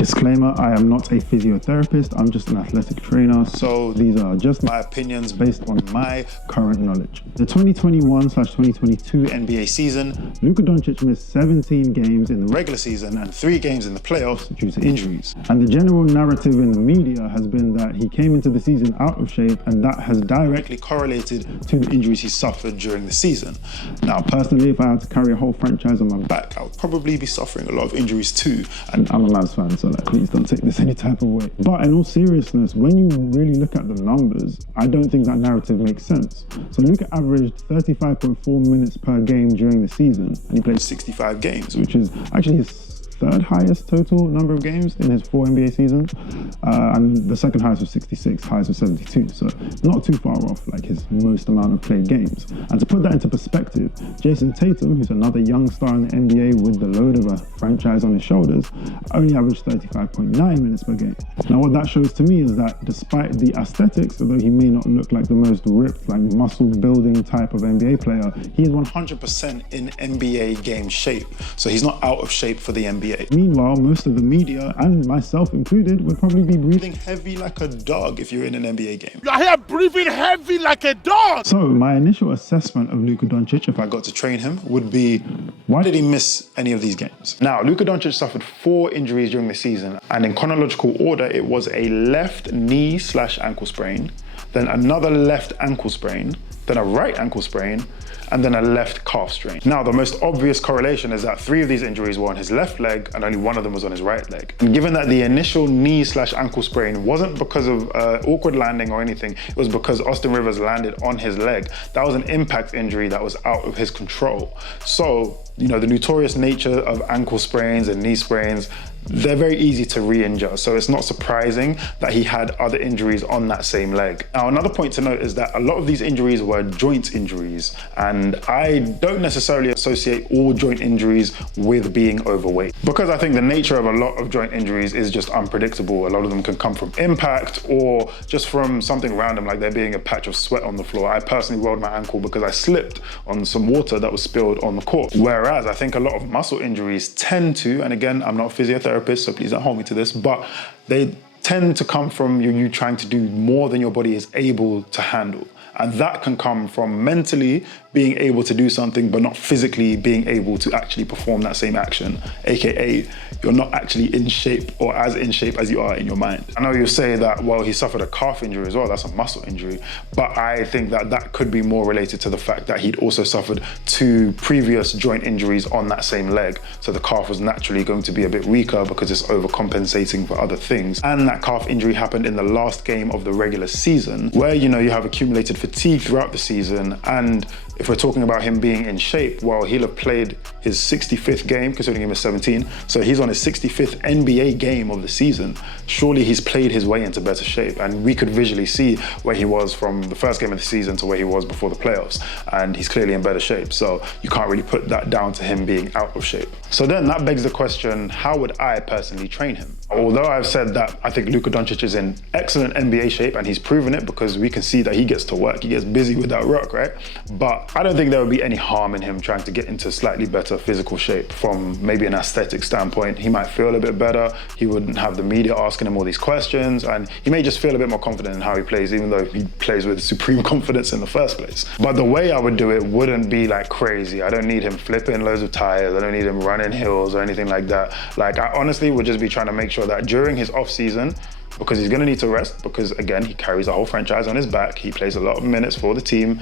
Disclaimer, I am not a physiotherapist, I'm just an athletic trainer, so these are just my opinions based on my current knowledge. The 2021/2022 NBA season, Luka Doncic missed 17 games in the regular season and 3 games in the playoffs due to injuries. And the general narrative in the media has been that he came into the season out of shape, and that has directly correlated to the injuries he suffered during the season. Now, personally, if I had to carry a whole franchise on my back, I would probably be suffering a lot of injuries too. And I'm a Mavs fan, so please don't take this any type of way. But in all seriousness, when you really look at the numbers, I don't think that narrative makes sense. So Luka averaged 35.4 minutes per game during the season, and he played 65 games, which is actually his third highest total number of games in his 4 NBA seasons, and the second highest was 66, highest was 72, so not too far off like his most amount of played games. And to put that into perspective, Jayson Tatum, who's another young star in the NBA with the load of a franchise on his shoulders, only averaged 35.9 minutes per game. Now what that shows to me is that despite the aesthetics, although he may not look like the most ripped, like muscle building type of NBA player, he is 100% in NBA game shape, so he's not out of shape for the NBA. Meanwhile, most of the media, and myself included, would probably be breathing heavy like a dog if you're in an NBA game. You're here breathing heavy like a dog! So my initial assessment of Luka Doncic, if I got to train him, would be, why did he miss any of these games? Now, Luka Doncic suffered 4 injuries during the season, and in chronological order, it was a left knee/ankle sprain, then another left ankle sprain, then a right ankle sprain, and then a left calf strain. Now, the most obvious correlation is that 3 of these injuries were on his left leg and only 1 of them was on his right leg. And given that the initial knee/ankle sprain wasn't because of awkward landing or anything, it was because Austin Rivers landed on his leg. That was an impact injury that was out of his control. So, you know, the notorious nature of ankle sprains and knee sprains, they're very easy to re-injure, so it's not surprising that he had other injuries on that same leg. Now, another point to note is that a lot of these injuries were joint injuries, and I don't necessarily associate all joint injuries with being overweight, because I think the nature of a lot of joint injuries is just unpredictable. A lot of them can come from impact or just from something random, like there being a patch of sweat on the floor. I personally rolled my ankle because I slipped on some water that was spilled on the court. Whereas I think a lot of muscle injuries tend to, and again, I'm not a physiotherapist, so please don't hold me to this, but they tend to come from you trying to do more than your body is able to handle. And that can come from mentally being able to do something, but not physically being able to actually perform that same action, AKA you're not actually in shape or as in shape as you are in your mind. I know you say that, well, he suffered a calf injury as well, that's a muscle injury, but I think that that could be more related to the fact that he'd also suffered 2 previous joint injuries on that same leg. So the calf was naturally going to be a bit weaker because it's overcompensating for other things. And that calf injury happened in the last game of the regular season, where, you know, you have accumulated fatigue throughout the season. And if we're talking about him being in shape, well, he'll have played his 65th game, considering he was 17. So he's on his 65th NBA game of the season. Surely he's played his way into better shape. And we could visually see where he was from the first game of the season to where he was before the playoffs. And he's clearly in better shape. So you can't really put that down to him being out of shape. So then that begs the question, how would I personally train him? Although I've said that I think Luka Doncic is in excellent NBA shape, and he's proven it because we can see that he gets to work, he gets busy with that rock, right? But I don't think there would be any harm in him trying to get into slightly better physical shape from maybe an aesthetic standpoint. He might feel a bit better, he wouldn't have the media asking him all these questions, and he may just feel a bit more confident in how he plays, even though he plays with supreme confidence in the first place. But the way I would do it wouldn't be like crazy. I don't need him flipping loads of tires, I don't need him running hills or anything like that. Like, I honestly would just be trying to make sure that during his off season, because he's going to need to rest, because again, he carries a whole franchise on his back, he plays a lot of minutes for the team,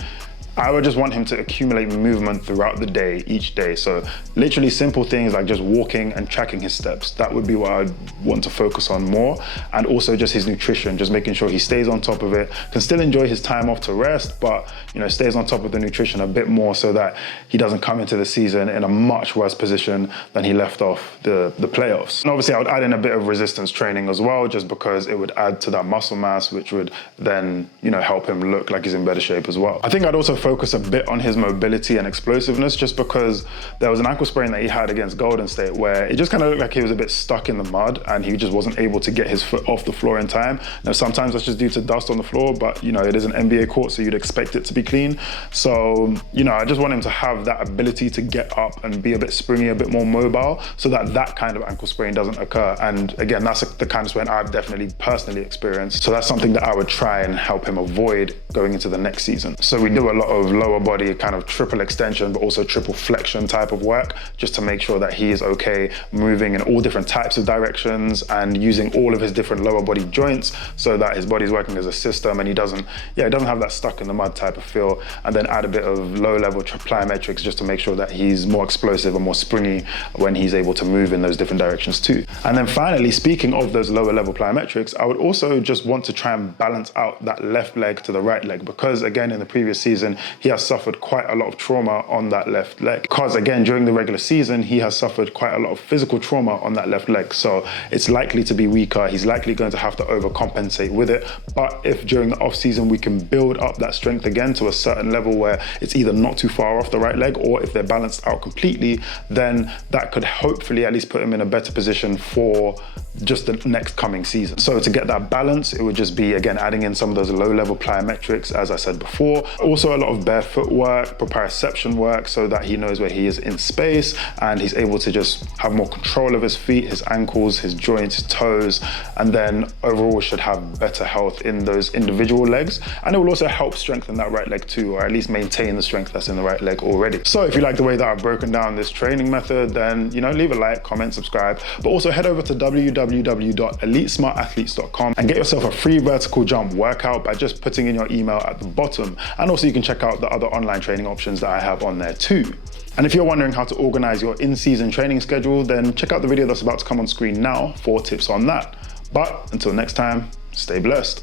I would just want him to accumulate movement throughout the day, each day. So literally simple things like just walking and tracking his steps. That would be what I'd want to focus on more. And also just his nutrition, just making sure he stays on top of it, can still enjoy his time off to rest, but, you know, stays on top of the nutrition a bit more so that he doesn't come into the season in a much worse position than he left off the playoffs. And obviously I would add in a bit of resistance training as well, just because it would add to that muscle mass, which would then, you know, help him look like he's in better shape as well. I think I'd also focus a bit on his mobility and explosiveness, just because there was an ankle sprain that he had against Golden State where it just kind of looked like he was a bit stuck in the mud and he just wasn't able to get his foot off the floor in time. Now, sometimes that's just due to dust on the floor, but it is an NBA court, so you'd expect it to be clean. So, I just want him to have that ability to get up and be a bit springy, a bit more mobile, so that that kind of ankle sprain doesn't occur. And again, that's the kind of sprain I've definitely personally experienced. So that's something that I would try and help him avoid going into the next season. So we do a lot of lower body kind of triple extension, but also triple flexion type of work, just to make sure that he is okay moving in all different types of directions and using all of his different lower body joints, so that his body's working as a system and he doesn't have that stuck in the mud type of feel. And then add a bit of low level plyometrics just to make sure that he's more explosive and more springy when he's able to move in those different directions too. And then finally, speaking of those lower level plyometrics, I would also just want to try and balance out that left leg to the right leg, because again, in the previous season, he has suffered quite a lot of trauma on that left leg. Because again, during the regular season, he has suffered quite a lot of physical trauma on that left leg. So it's likely to be weaker. He's likely going to have to overcompensate with it. But if during the off season, we can build up that strength again to a certain level where it's either not too far off the right leg, or if they're balanced out completely, then that could hopefully at least put him in a better position for just the next coming season. So to get that balance, it would just be, again, adding in some of those low level plyometrics, as I said before. Also a lot of barefoot work, proprioception work, so that he knows where he is in space and he's able to just have more control of his feet, his ankles, his joints, his toes, and then overall should have better health in those individual legs. And it will also help strengthen that right leg too, or at least maintain the strength that's in the right leg already. So if you like the way that I've broken down this training method, then leave a like, comment, subscribe, but also head over to www.elitesmartathletes.com and get yourself a free vertical jump workout by just putting in your email at the bottom. And also you can check out the other online training options that I have on there too. And if you're wondering how to organize your in-season training schedule, then check out the video that's about to come on screen now for tips on that. But until next time, stay blessed.